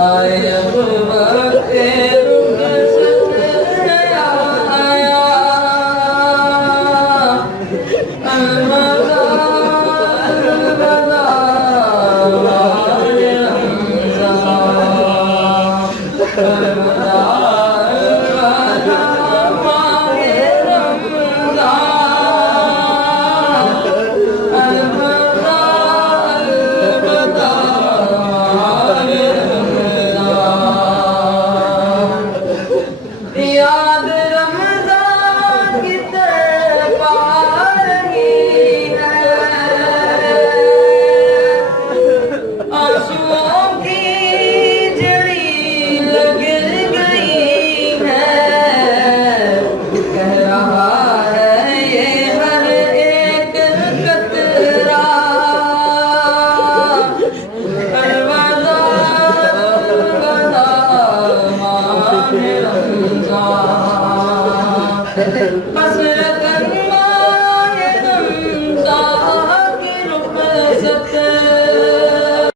आए अब वक्त रुखसत आया अलविदा अलविदा माहे रमज़ान अलविदा अलविदा माहे रमज़ान अलविदा अलविदा माहे रमज़ान याद रमज़ान की तरफ आ रही है आंसुओं की जड़ी लग गई है कह रहा है ये हर एक कतरा अलविदा अलविदा माहे रमज़ान हसरत